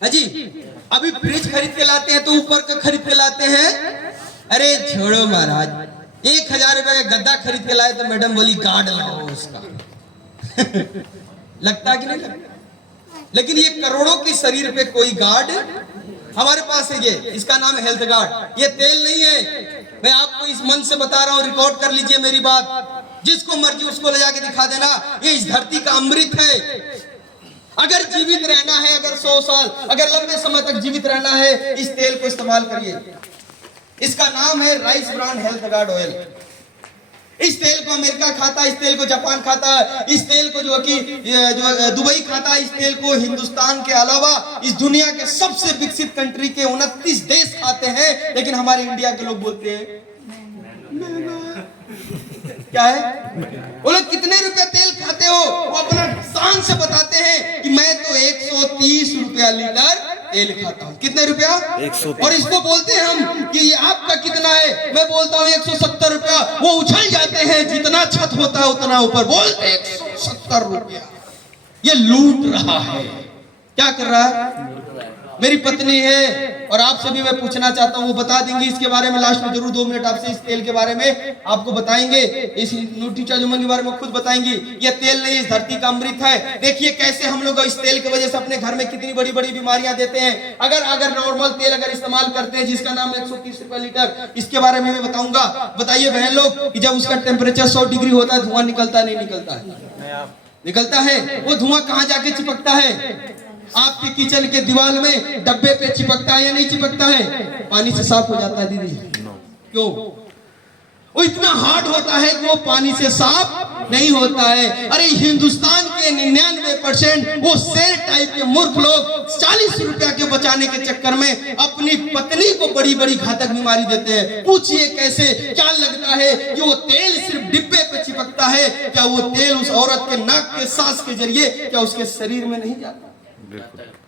हाँ जी, अभी फ्रिज खरीद के लाते हैं तो ऊपर का खरीद के लाते हैं। अरे छोड़ो महाराज, 1000 रुपए का गद्दा खरीद के लाए तो मैडम बोली गार्ड लाओ उसका। लगता कि नहीं लगता? लेकिन ये करोड़ों के शरीर पे कोई गार्ड हमारे पास है। ये इसका नाम है हेल्थ गार्ड। ये तेल नहीं है, मैं आपको इस मन से बता रहा हूं, रिकॉर्ड कर लीजिए मेरी बात। जिसको मर्जी उसको ले जाके दिखा देना, ये इस धरती का अमृत है। अगर जीवित रहना है, अगर 100 साल, अगर लंबे समय तक जीवित रहना है, इस तेल को इस्तेमाल करिए। इसका नाम है rice brand health guard oil. इस तेल को अमेरिका खाता है, इस तेल को जापान खाता है, इस तेल को जो दुबई खाता है, इस तेल को हिंदुस्तान के अलावा इस दुनिया के सबसे विकसित कंट्री के 29 देश खाते हैं। लेकिन हमारे इंडिया के लोग बोलते हैं क्या है, वो लोग कितने रुपए तेल खाते हो, वो अपना शान से बताते हैं कि मैं तो 130 रुपया लीटर तेल खाता हूँ। कितने रुपया? 130। और इसको बोलते हैं हम कि ये आपका कितना है, मैं बोलता हूँ 170 रुपया। वो उछल जाते हैं, जितना छत होता है उतना ऊपर, बोलते 170 रुपया। ये लूट रहा है। क्या कर रहा है? मेरी पत्नी है और आपसे भी मैं पूछना चाहता हूँ, वो बता देंगी इसके बारे में। लास्ट में जरूर 2 मिनट आपसे इस तेल के बारे में आपको बताएंगे, इस न्यूट्रीचार्जमन के बारे में खुद बताएंगी। ये तेल नहीं, इस धरती का अमृत है। देखिए कैसे हम लोग इस तेल की वजह से अपने घर में कितनी बड़ी बड़ी बीमारियां देते हैं। अगर नॉर्मल तेल अगर इस्तेमाल करते हैं, जिसका नाम 130 रुपए लीटर, इसके बारे में मैं बताऊंगा। बताइए बहन लोग कि जब उसका टेम्परेचर 100 डिग्री होता है, धुआं निकलता नहीं निकलता है? निकलता है। वो धुआं कहाँ जाके चिपकता है? आपके किचन के दीवार में डब्बे पे चिपकता है या नहीं चिपकता है? पानी से साफ हो जाता है दीदी? क्यों? वो इतना हार्ड होता है कि वो पानी से साफ नहीं होता है। अरे हिंदुस्तान के 99% वो शेर टाइप के मूर्ख लोग 40 रुपया के बचाने के चक्कर में अपनी पत्नी को बड़ी बड़ी घातक बीमारी देते हैं। पूछिए कैसे? क्या लगता है कि वो तेल सिर्फ डिब्बे पे चिपकता है? क्या वो तेल उस औरत के नाक के सांस के जरिए क्या उसके शरीर में नहीं जाता?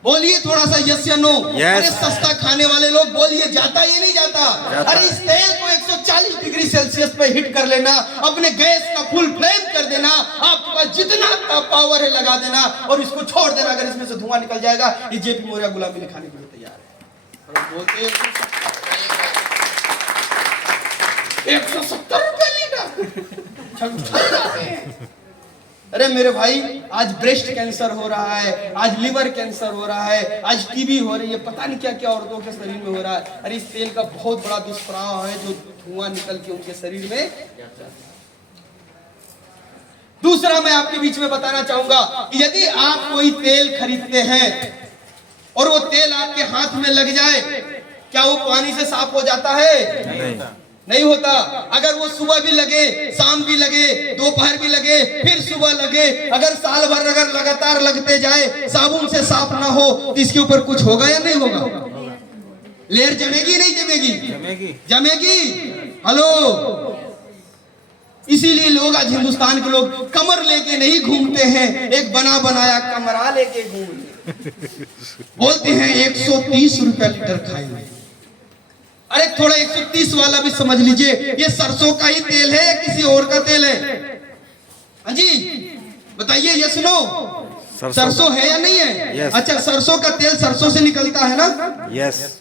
बोलिए थोड़ा सा यस या नो। अरे सस्ता खाने वाले लोग बोलिए, जाता ये नहीं जाता? अरे इस तेल को 140 डिग्री सेल्सियस पे हिट कर लेना, अपने गैस का फुल फ्लेम कर देना, आपके पास जितना पावर है लगा देना और इसको छोड़ देना। अगर इसमें से धुआं निकल जाएगा, ये जेपी मौर्य गुलामी खाने के लिए तैयार है। और बोलते 170 रुपए लीटर। अरे मेरे भाई, आज ब्रेस्ट कैंसर हो रहा है, आज लिवर कैंसर हो रहा है, आज टीबी हो रही है, पता नहीं क्या क्या औरतों के शरीर में हो रहा है। अरे इस तेल का बहुत बड़ा दुष्प्रभाव है जो धुआं निकल के उनके शरीर में। दूसरा मैं आपके बीच में बताना चाहूंगा कि यदि आप कोई तेल खरीदते हैं और वो तेल आपके हाथ में लग जाए, क्या वो पानी से साफ हो जाता है? नहीं होता। अगर वो सुबह भी लगे, शाम भी लगे, दोपहर भी लगे, फिर सुबह लगे, अगर साल भर अगर लगातार लगते जाए, साबुन से साफ ना हो तो इसके ऊपर कुछ होगा या नहीं होगा? लेयर जमेगी नहीं जमेगी? जमेगी। हेलो, इसीलिए लोग आज हिंदुस्तान के लोग कमर लेके नहीं घूमते हैं, एक बना बनाया कमरा लेके घूमते। बोलते हैं 130 रुपया लीटर खाएंगे। अरे थोड़ा 130 वाला भी समझ लीजिए, ये सरसों का ही तेल है या किसी और का तेल है? हाँ जी बताइए, यस नो? सरसों है या नहीं है? yes. अच्छा, सरसों का तेल सरसों से निकलता है ना? यस।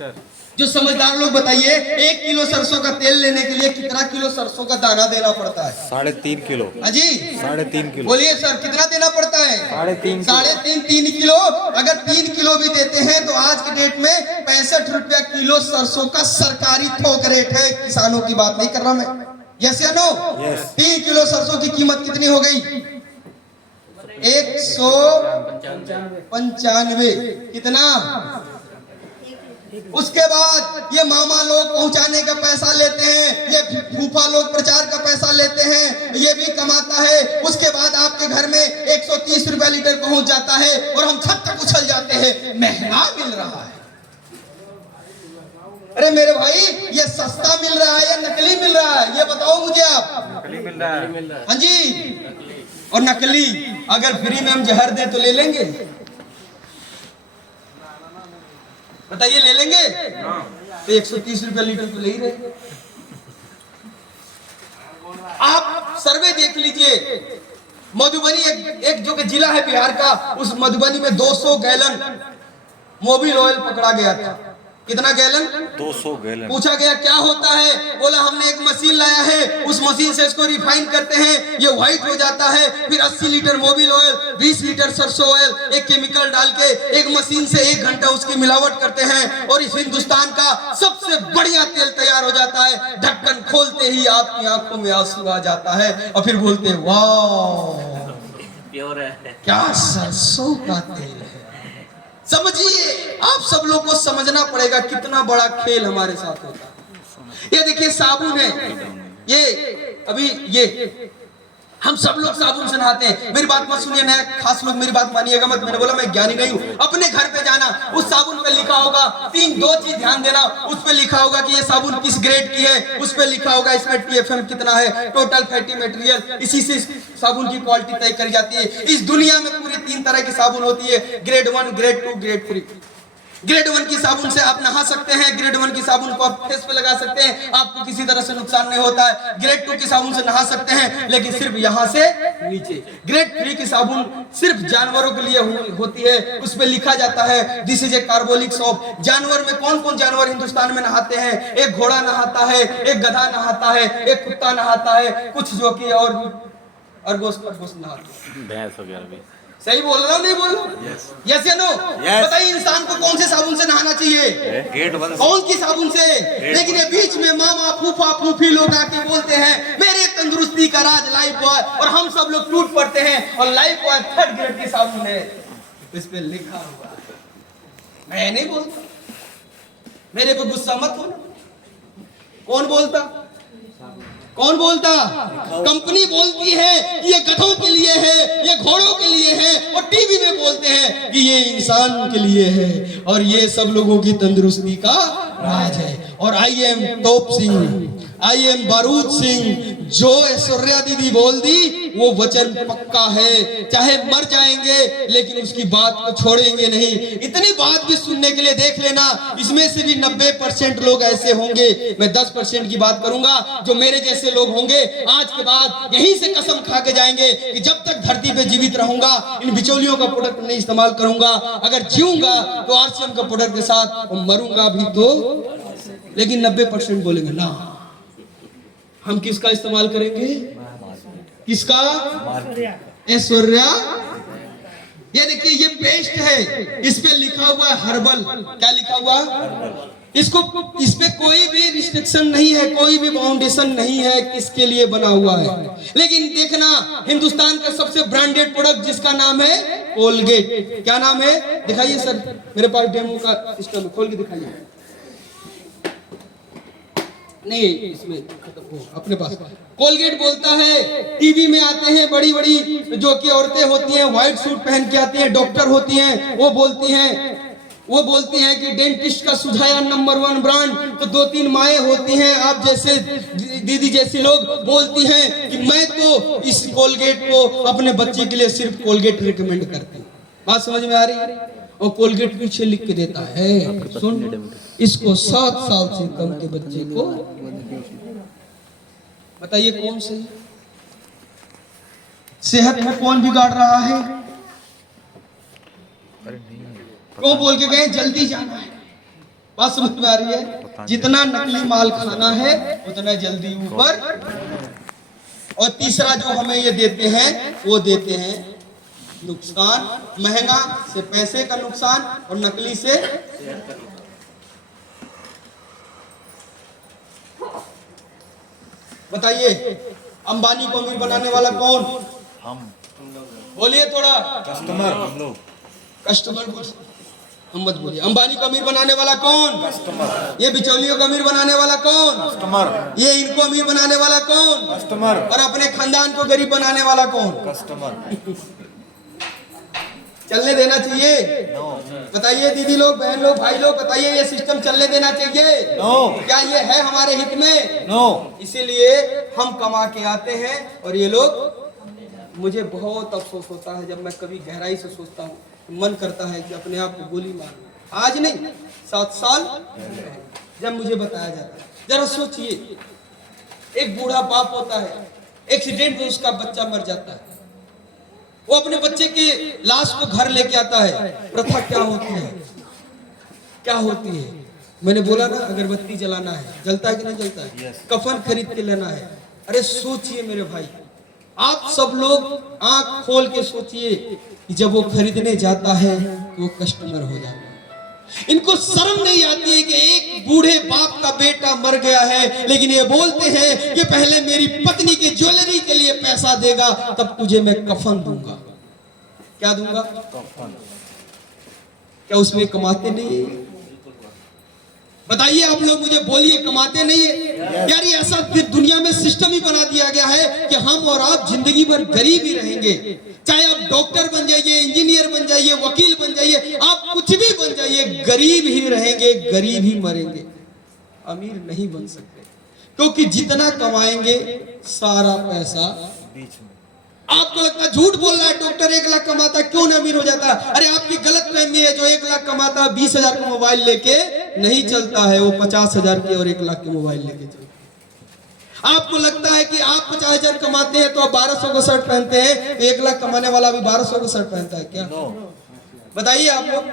जो समझदार लोग बताइए, 1 किलो सरसों का तेल लेने के लिए कितना किलो सरसों का दाना देना पड़ता है? 3.5 किलो। अजी 3.5 किलो। बोलिए सर, कितना देना पड़ता है? 3.5 किलो। अगर 3 किलो भी देते हैं तो आज की डेट में 65 रुपया किलो सरसों का सरकारी थोक रेट है। किसानों की बात नहीं कर रहा मैं। यस या नो? 3 किलो सरसों की कीमत कितनी हो गई? 195। कितना? उसके बाद ये मामा लोग पहुंचाने का पैसा लेते हैं, ये फूफा लोग प्रचार का पैसा लेते हैं, ये भी कमाता है। उसके बाद आपके घर में 130 रुपया लीटर पहुंच जाता है और हम छत तक उछल जाते हैं, महंगा मिल रहा है। अरे मेरे भाई, ये सस्ता मिल रहा है या नकली मिल रहा है? ये बताओ मुझे आप। नकली मिल रहा है। हाँ जी, और नकली अगर फ्री में हम जहर दें तो ले लेंगे? बताइए, ले लेंगे? तो 130 रुपया लीटर तो ले ही रहे। आप सर्वे देख लीजिए, मधुबनी एक जो कि जिला है बिहार का, उस मधुबनी में 200 गैलन मोबिल ऑयल पकड़ा गया था। कितना गैलन? 200 गैलन। पूछा गया क्या होता है? बोला हमने एक मशीन लाया है, उस मशीन से इसको रिफाइन करते हैं, ये व्हाइट हो जाता है, फिर 80 लीटर मोबिल ऑयल, 20 लीटर सरसों ऑयल, एक केमिकल डाल के एक मशीन से 1 घंटा उसकी मिलावट करते हैं और इस हिंदुस्तान का सबसे बढ़िया तेल तैयार हो जाता है। ढक्कन खोलते ही आपकी आंखों में आंसू आ जाता है और फिर बोलते हैं वाह प्योर है, क्या सरसों का तेल है। समझिए, आप सब लोग को समझना पड़ेगा कितना बड़ा खेल हमारे साथ होता है। ये देखिए साबुन है, ये अभी ये हम सब लोग साबुन से नहाते हैं। मेरी बात मत सुनिए, नया खास लोग मेरी बात मानिएगा मत। मैंने बोला मैं ज्ञानी नहीं हूँ। अपने घर पे जाना, उस साबुन पे लिखा होगा 2 चीज ध्यान देना। उस पे लिखा होगा कि ये साबुन किस ग्रेड की है, उस पे लिखा होगा इसमें TFM कितना है, टोटल फैटी मटेरियल। इसी से साबुन की क्वालिटी तय करी जाती है। इस दुनिया में पूरी 3 तरह की साबुन होती है, ग्रेड 1, ग्रेड 2, ग्रेड 3। ग्रेड 1 की साबुन से आप नहा सकते हैं, ग्रेड 1 की साबुन को आप फेस पे लगा सकते हैं, आपको किसी तरह से नुकसान नहीं होता है। ग्रेड 2 की साबुन से नहा सकते हैं लेकिन सिर्फ यहाँ से नीचे। ग्रेड 3 की साबुन सिर्फ जानवरों के लिए होती है, उस पे लिखा जाता है this is a carbolic soap. जानवर में कौन कौन जानवर हिंदुस्तान में नहाते हैं? एक घोड़ा नहाता है, एक गधा नहाता है, एक कुत्ता नहाता है, कुछ जो कि और अरगोश नहाते हैं। भैंस वगैरह भी। सही बोल रहा हूँ नहीं बोल रहा हूँ? यस या नो? बताइए इंसान को कौन से साबुन से नहाना चाहिए? ग्रेड 1। कौन की साबुन से? लेकिन ये बीच में मामा फूफा फूफी लोग आके बोलते हैं मेरे तंदुरुस्ती का राज लाइफ बॉय, और हम सब लोग टूट पड़ते हैं और लाइफ बॉय 3rd ग्रेड की साबुन है, इस पे लिखा हुआ है। मैं नहीं बोलता, मेरे पे गुस्सा मत होना। कौन बोलता? कौन बोलता? कंपनी बोलती है कि ये गधों के लिए है, ये घोड़ों के लिए है, और टीवी में बोलते हैं कि ये इंसान के लिए है, और ये सब लोगों की तंदुरुस्ती का राज है। और I am top Singh, I am बारूद सिंह, जो ऐश्वर्या दीदी बोल दी वो वचन पक्का है। चाहे मर जाएंगे लेकिन उसकी बात को छोड़ेंगे नहीं। इतनी बात भी सुनने के लिए देख लेना, इसमें से भी 90% लोग ऐसे होंगे, मैं 10% की बात करूंगा, जो मेरे जैसे लोग होंगे। आज के बाद यहीं से कसम खा के जाएंगे कि जब तक धरती पे जीवित रहूंगा इन बिचौलियों का प्रोडक्ट नहीं इस्तेमाल करूंगा। अगर जीऊंगा तो RCM का प्रोडक्ट के साथ, और मरूंगा भी तो। लेकिन 90% बोलेंगे ना, हम किसका इस्तेमाल करेंगे? किसका? ऐश्वर्या। ये देखिए ये पेस्ट है, इस पे लिखा हुआ है हर्बल। क्या लिखा हुआ? इसको, इस पे कोई भी रिस्ट्रिक्शन नहीं है, कोई भी बाउंडेशन नहीं है किसके लिए बना हुआ है। लेकिन देखना, हिंदुस्तान का सबसे ब्रांडेड प्रोडक्ट जिसका नाम है कोलगेट। क्या नाम है? दिखाइए सर, मेरे पास डेमो का सिस्टम, खोल के दिखाइए। नहीं इसमें अपने पास कोलगेट बोलता है। टीवी में आते हैं बड़ी बड़ी जो कि औरतें होती हैं, व्हाइट सूट पहन के आती हैं, डॉक्टर होती हैं, वो बोलती हैं कि डेंटिस्ट का सुझाया नंबर 1 ब्रांड। तो 2-3 माएँ होती हैं आप जैसे दीदी जैसी लोग, बोलती हैं कि मैं तो इस कोलगेट को अपने बच्चे के लिए सिर्फ कोलगेट रिकमेंड करती हूँ। बात समझ में आ रही है? और कोलगेट पीछे लिख के देता है, सुन, इसको 7 साल से कम के बच्चे को। बताइए कौन सही? सेहत में कौन बिगाड़ रहा है? क्यों बोल के गए जल्दी जाना है? बात समझ में आ रही है? जितना नकली माल खाना है उतना जल्दी ऊपर। और तीसरा जो हमें ये देते हैं, वो देते हैं नुकसान। महंगा से पैसे का नुकसान, और नकली से बताइए अंबानी को अमीर बनाने वाला कौन? हम। बोलिए थोड़ा। कस्टमर। हम लोग कस्टमर। हम मत बोलिए। अंबानी को अमीर बनाने वाला कौन? कस्टमर। ये बिचौलियों को अमीर बनाने वाला कौन? कस्टमर। ये इनको अमीर बनाने वाला कौन? कस्टमर। और अपने खानदान को गरीब बनाने वाला कौन? कस्टमर। चलने देना चाहिए? नो। बताइए दीदी लोग, बहन लोग, भाई लोग, बताइए ये सिस्टम चलने देना चाहिए? नो। क्या ये है हमारे हित में? नो। इसीलिए हम कमा के आते हैं और ये लोग। मुझे बहुत अफसोस होता है जब मैं कभी गहराई से सोचता हूँ, मन करता है कि अपने आप को गोली मारूं। आज नहीं, 7 साल जब मुझे बताया जाता है। जरा सोचिए, एक बूढ़ा बाप होता है, एक्सीडेंट में उसका बच्चा मर जाता है, वो अपने बच्चे के लाश को घर लेके आता है। प्रथा क्या होती है? क्या होती है। मैंने बोला ना, अगरबत्ती जलाना है, जलता है कि नहीं जलता है? Yes. कफन खरीद के लेना है। अरे सोचिए मेरे भाई, आप सब लोग आंख खोल के सोचिए कि जब वो खरीदने जाता है तो वो कस्टमर हो जाता है। इनको शर्म नहीं आती है कि एक बूढ़े बाप का बेटा मर गया है, लेकिन ये बोलते हैं कि पहले मेरी पत्नी की ज्वेलरी के लिए पैसा देगा, तब तुझे मैं कफन दूंगा। क्या दूंगा? क्या उसमें कमाते नहीं है? बताइए आप लोग, मुझे बोलिए, कमाते नहीं है? यार ये ऐसा फिर दुनिया में सिस्टम ही बना दिया गया है कि हम और आप जिंदगी भर गरीब ही रहेंगे। चाहे आप डॉक्टर बन जाइए, इंजीनियर बन जाइए, वकील बन जाइए, आप कुछ भी बन जाइए, गरीब ही रहेंगे, गरीब ही मरेंगे, अमीर नहीं बन सकते। क्योंकि जितना कमाएंगे सारा पैसा बीच में। आपको लगता है झूठ बोल रहा है, डॉक्टर 1 लाख कमाता, क्यों नहीं अमीर हो जाता? अरे आपकी गलत फहमी है, जो 1 लाख कमाता 20,000 का मोबाइल लेके नहीं चलता है, वो 50,000 के और 1 लाख के मोबाइल लेके चलता है। आपको लगता है कि आप 50,000 कमाते हैं तो आप 1200 का शर्ट पहनते हैं, तो 1 लाख कमाने वाला भी 1200 का शर्ट पहनता है क्या? बताइए आप लोग।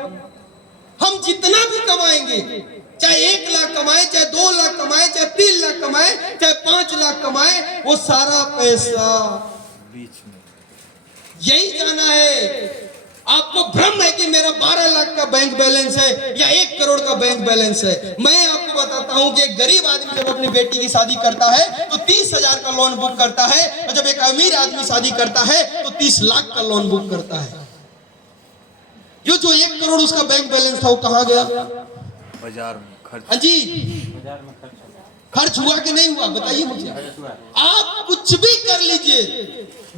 हम जितना भी कमाएंगे, चाहे 1 लाख कमाए, चाहे 2 लाख कमाए, चाहे 3 लाख कमाए, चाहे 5 लाख कमाए, वो सारा पैसा बीच में। यही जाना है। आपको भ्रम है कि मेरा 12 लाख का बैंक बैलेंस है या 1 करोड़ का बैंक बैलेंस है। मैं आपको बताता हूं कि एक गरीब आदमी जब अपनी बेटी की शादी करता है तो 30,000 का लोन बुक करता है, और जब एक अमीर आदमी शादी करता है तो 30 लाख का लोन बुक करता है। ये जो 1 करोड़ उसका बैंक बैलेंस था, वो कहां गया? बाजार में खर्च। हाँ जी, खर्च हुआ कि नहीं हुआ? बताइए मुझे। आप कुछ भी कर लीजिए,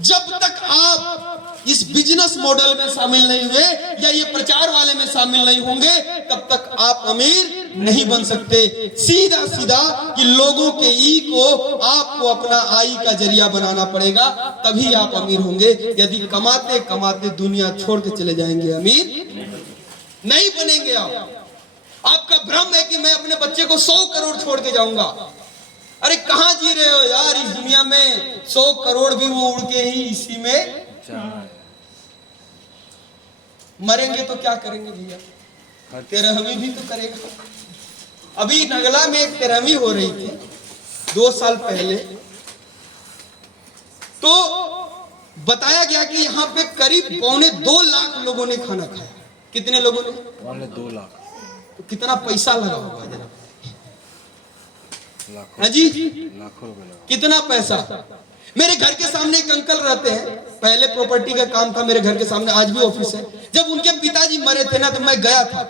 जब तक आप इस बिजनेस मॉडल में शामिल नहीं हुए या ये प्रचार वाले में शामिल नहीं होंगे, तब तक आप अमीर नहीं बन सकते। सीधा सीधा कि लोगों के ई को आपको अपना आई का जरिया बनाना पड़ेगा, तभी आप अमीर होंगे। यदि कमाते कमाते दुनिया छोड़ के चले जाएंगे, अमीर नहीं बनेंगे आप। आपका भ्रम है कि मैं अपने बच्चे को 100 करोड़ छोड़ के जाऊंगा। अरे कहां जी रहे हो यार इस दुनिया में? 100 करोड़ भी वो उड़ के ही इसी में मरेंगे तो क्या करेंगे भैया? 13वीं भी तो करेगा। अभी नगला में एक 13वीं हो रही थी 2 साल पहले, तो बताया गया कि यहाँ पे करीब 2.25 लाख लोगों ने खाना खाया। कितने लोगों ने? 2 लाख। तो कितना पैसा लगा होगा जरा? लाखों। हाँ जी, लाखों रुपए लगा। कितना पैसा? मेरे घर के सामने एक अंकल रहते हैं, पहले प्रॉपर्टी का काम था मेरे घर के सामने, आज भी ऑफिस है। जब उनके पिताजी मरे थे ना, तो मैं गया था।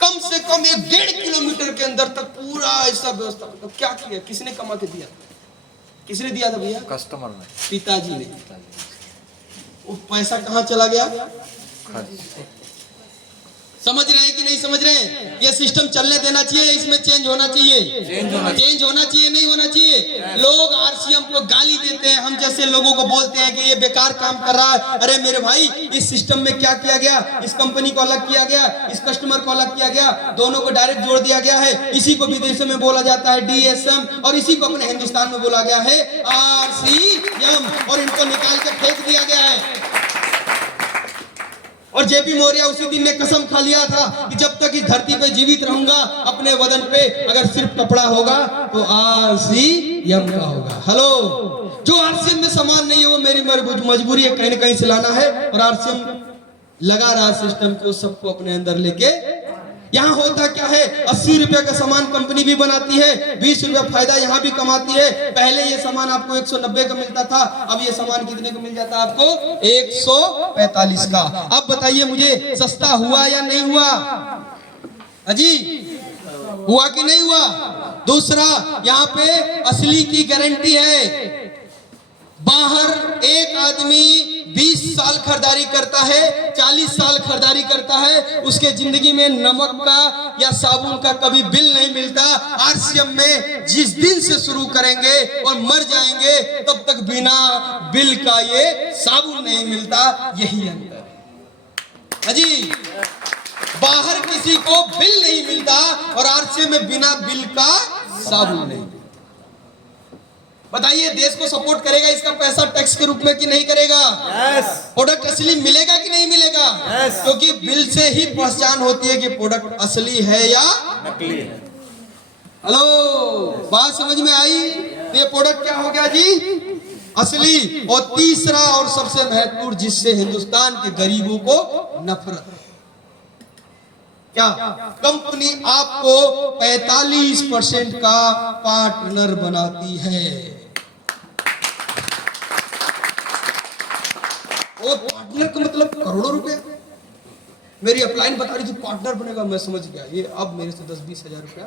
कम से कम 1.5 किलोमीटर के अंदर तक पूरा ऐसा व्यवस्था। तो क्या किया? किसने कमा के दिया? किसने दिया था भैया? कस्टमर ने। पिताजी ने। वो पैसा कहाँ चला गया? खर्च। समझ रहे हैं कि नहीं समझ रहे हैं? ये सिस्टम चलने देना चाहिए, इसमें चेंज होना चाहिए। चेंज होना चाहिए, नहीं होना चाहिए। लोग आरसीएम को गाली देते हैं, हम जैसे लोगों को बोलते हैं कि ये बेकार काम कर रहा है। अरे मेरे भाई, इस सिस्टम में क्या किया गया? इस कंपनी को अलग किया गया, इस कस्टमर को अलग किया गया, दोनों को डायरेक्ट जोड़ दिया गया है। इसी को विदेशों में बोला जाता है DSM, और इसी को अपने हिंदुस्तान में बोला गया है RCM, और इनको निकाल के फेंक दिया गया है। और जेपी मौर्य उसी दिन ने कसम खा लिया था कि जब तक इस धरती पे जीवित रहूंगा, अपने वतन पे अगर सिर्फ कपड़ा होगा तो RCM का होगा। हेलो, जो RCM में सामान नहीं है वो मेरी मजबूरी है कहीं न कहीं से लाना है, और RCM लगा रहा सिस्टम को सबको अपने अंदर लेके। यहाँ होता क्या है, 80 रुपए का सामान कंपनी भी बनाती है, 20 रुपया फायदा यहाँ भी कमाती है। पहले ये सामान आपको 190 का मिलता था, अब ये सामान कितने का मिल जाता है आपको? 145 का। अब बताइए मुझे, सस्ता हुआ या नहीं हुआ? अजी, हुआ कि नहीं हुआ? दूसरा, यहाँ पे असली की गारंटी है। बाहर एक आदमी 20 साल खरीदारी करता है, 40 साल खरीदारी करता है, उसके जिंदगी में नमक का या साबुन का कभी बिल नहीं मिलता। RCM में जिस दिन से शुरू करेंगे और मर जाएंगे तब तक बिना बिल का ये साबुन नहीं मिलता। यही अंतर है जी। बाहर किसी को बिल नहीं मिलता और RCM में बिना बिल का साबुन नहीं। बताइए देश को सपोर्ट करेगा इसका पैसा टैक्स के रूप में कि नहीं करेगा? प्रोडक्ट असली मिलेगा कि नहीं मिलेगा? क्योंकि बिल से ही पहचान होती है कि प्रोडक्ट असली है या नकली है। हेलो, बात समझ में आई? तो ये प्रोडक्ट क्या हो गया जी? असली। और तीसरा और सबसे महत्वपूर्ण, जिससे हिंदुस्तान के गरीबों को नफरत है, क्या? कंपनी आपको 45% का पार्टनर बनाती है। और पार्टनर का मतलब करोड़ों रुपए। मेरी अपलाइन बता रही थी पार्टनर बनेगा, मैं समझ गया ये अब मेरे से 10-20 हजार रुपया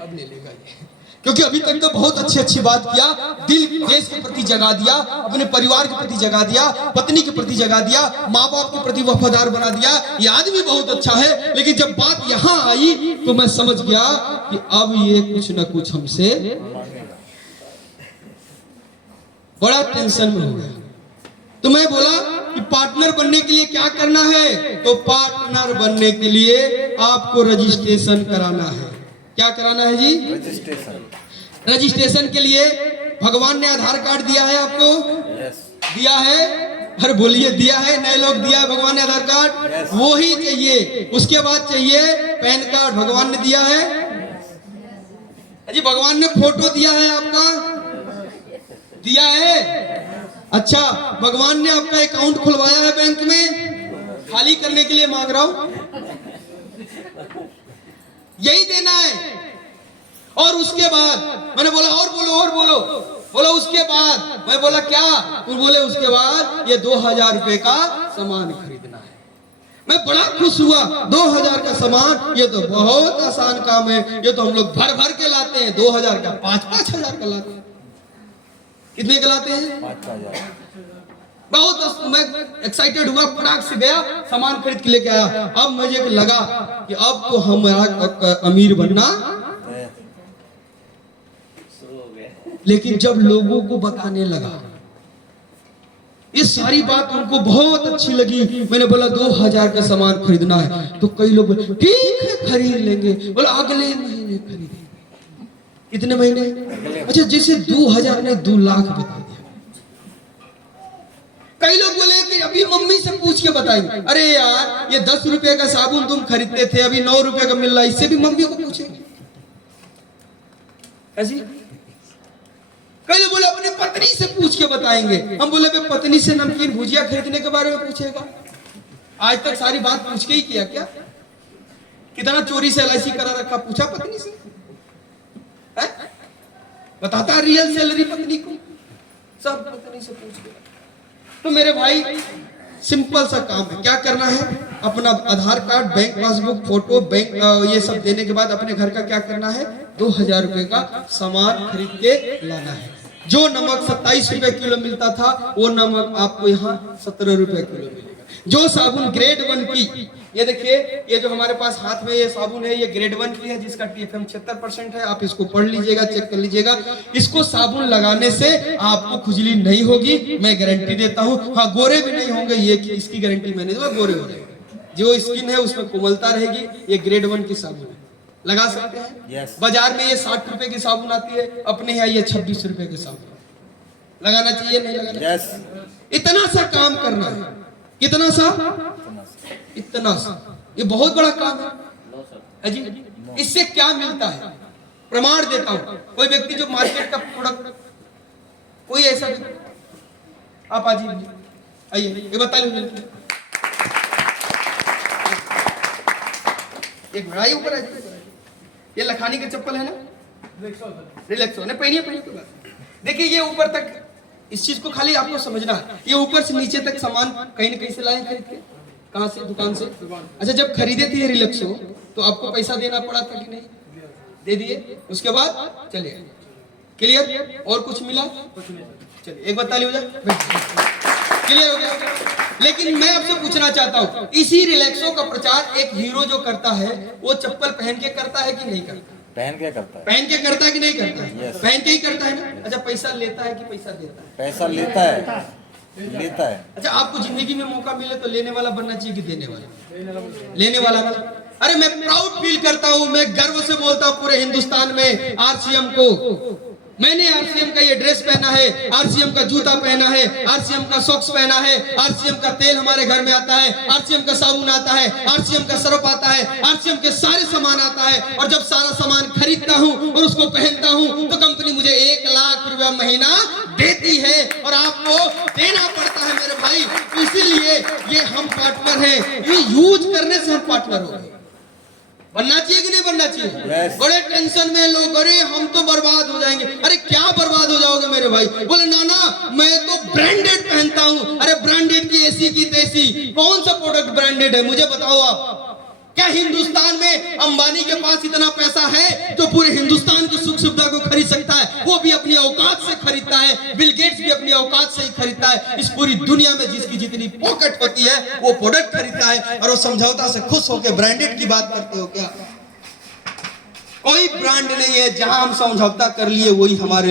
अब ले लेगा ये, क्योंकि अभी तक तो बहुत अच्छी बात किया, दिल देश के प्रति जगा दिया, अपने परिवार के प्रति जगा दिया, पत्नी के प्रति जगा दिया, माँ बाप के प्रति वफादार बना दिया, ये आदमी बहुत अच्छा है। लेकिन जब बात यहाँ आई तो मैं समझ गया कि अब ये कुछ न कुछ हमसे बड़ा टेंशन में हो गया। तो मैं बोला कि पार्टनर बनने के लिए क्या करना है? तो पार्टनर बनने के लिए आपको रजिस्ट्रेशन कराना है। क्या कराना है जी? रजिस्ट्रेशन के लिए भगवान ने आधार कार्ड दिया है आपको? दिया है? अरे बोलिए दिया है। नए लोग दिया है भगवान ने आधार कार्ड, वो ही चाहिए। उसके बाद चाहिए पैन कार्ड, भगवान ने दिया है जी। भगवान ने फोटो दिया है आपका? दिया है। अच्छा, भगवान ने आपका अकाउंट खुलवाया है बैंक में? खाली करने के लिए मांग रहा हूं, यही देना है। और उसके बाद मैंने बोला और बोलो और बोलो, बोला उसके बाद। मैं बोला क्या? तो बोले उसके बाद ये 2000 रुपए का सामान खरीदना है। मैं बड़ा खुश हुआ। 2000 का सामान, ये तो बहुत आसान काम है, ये तो हम लोग भर भर के लाते हैं। 2000 का 5-5 हजार का लाते हैं। कितने का लाते हैं? 5,000। बहुत मैं एक्साइटेड हुआ, फटाक से गया सामान खरीद के लेके आया। अब मुझे लगा कि अब तो हमारा अमीर बनना। लेकिन जब लोगों को बताने लगा, ये सारी बात उनको बहुत अच्छी लगी। मैंने बोला 2000 का सामान खरीदना है, तो कई लोग बोले ठीक है खरीद लेंगे। बोला अगले महीने खरीदेंगे। कितने महीने? अच्छा, जैसे 2000 ने 2 लाख बता दिया। कई लोग बोले कि अभी मम्मी से पूछ के बताएंगे। अरे यार, ये 10 रुपए का साबुन तुम खरीदते थे, अभी 9 रुपए का मिल रहा है, इससे भी मम्मी को पूछेंगे ऐसी। कई लोग बोले अपने पत्नी से पूछ के बताएंगे। हम बोले पत्नी से नमकीन भुजिया खरीदने के बारे में पूछेगा? आज तक सारी बात पूछ के ही किया क्या? कितना चोरी से LIC करा रखा, पूछा पत्नी से? है? बताता रियल सैलरी पत्नी को, सब पत्नी से पूछ के। तो मेरे भाई सिंपल सा काम है। क्या करना है? अपना Aadhaar card, bank passbook, photo, bank ये सब देने के बाद अपने घर का क्या करना है? 2000 रुपए का सामान खरीद के लाना है। जो नमक 27 रुपए किलो मिलता था, वो नमक आपको यहाँ 17 रुपए किलो मिलेगा। जो साबुन ग्रेड 1 की, ये देखिए, ये जो हमारे पास हाथ में ये साबुन है, ये ग्रेड 1 की है, जिसका TFM 76% है। आप इसको पढ़ लीजिएगा, चेक कर लीजिएगा। इसको साबुन लगाने से आपको खुजली नहीं होगी, मैं गारंटी देता हूँ। हाँ, गोरे भी नहीं होंगे, ये इसकी गारंटी मैंने दी, गोरे हो जाएंगे। जो स्किन है उसमें कोमलता रहेगी। ये ग्रेड 1 की साबुन है, लगा सकते हैं। बाजार में ये 60 रुपए की साबुन आती है, अपने यहाँ ये 26 रुपए की साबुन। लगाना चाहिए नहीं लगाना? इतना सा काम करना है। कितना सा? इतना सा। ये बहुत बड़ा काम है जी। इससे क्या मिलता है? प्रमाण देता हूं। कोई व्यक्ति जो मार्केट का प्रोडक्ट, कोई ऐसा, आप आज आइए, ये बता लीजिए। एक भाई ऊपर है, ये लखानी का चप्पल है ना, रिलैक्सो ने पहनिए पहनिए। देखिए ये ऊपर तक, इस चीज को खाली आपको समझना है। ये ऊपर से नीचे तक सामान कहीं न कहीं से लाए खरीद के। कहां से? दुकान से। अच्छा, जब खरीदे थे ये रिलैक्सो, तो आपको पैसा देना पड़ा था कि नहीं? दे दिए। उसके बाद चलिए, क्लियर? और कुछ मिला? चलिए एक बता लीजिए, क्लियर हो गया। लेकिन मैं आपसे पूछना चाहता हूँ, इसी रिलैक्सो का प्रचार एक हीरो जो करता है, वो चप्पल पहन के करता है कि नहीं करता? पहन के करता है। पहन के करता है कि नहीं करता है? पहन के ही करता है ना। अच्छा, पैसा लेता है कि पैसा देता है? पैसा लेता है, लेता है। अच्छा, आपको जिंदगी में मौका मिले तो लेने वाला बनना चाहिए कि देने वाला? लेने वाला ना। अरे मैं प्राउड फील करता हूँ, मैं गर्व से बोलता हूँ पूरे हिंदुस्तान में RCM को मैंने आरसीएम का ये ड्रेस पहना है, आरसीएम का जूता पहना है, आरसीएम का सॉक्स पहना है, आरसीएम का तेल हमारे घर में आता है, आरसीएम का साबुन आता है, आरसीएम का सर्फ आता है, आरसीएम के सारे सामान आता है। और जब सारा सामान खरीदता हूँ और उसको पहनता हूँ तो कंपनी मुझे 1 लाख रुपया महीना देती है और आपको देना पड़ता है मेरे भाई। तो इसीलिए ये हम पार्टनर हैं, ये यूज करने से हम पार्टनर हो गए। बनना चाहिए कि नहीं बनना चाहिए? Yes. बड़े टेंशन में लोग, अरे हम तो बर्बाद हो जाएंगे। अरे क्या बर्बाद हो जाओगे मेरे भाई? बोले नाना मैं तो ब्रांडेड पहनता हूँ। अरे ब्रांडेड की ऐसी की तैसी, कौन सा प्रोडक्ट ब्रांडेड है मुझे बताओ आप। क्या हिंदुस्तान में अंबानी के पास इतना पैसा है जो पूरे हिंदुस्तान की सुख सुविधा को खरीद सकता है? वो भी अपनी औकात से खरीदता है। बिल गेट्स भी अपनी औकात से ही खरीदता है। इस पूरी दुनिया में जिसकी जितनी पॉकेट होती है वो प्रोडक्ट खरीदता है और वो समझौता से खुश होकर ब्रांडेड की बात करते हो क्या? कोई ब्रांड नहीं है जहां हम समझौता कर लिए वही हमारे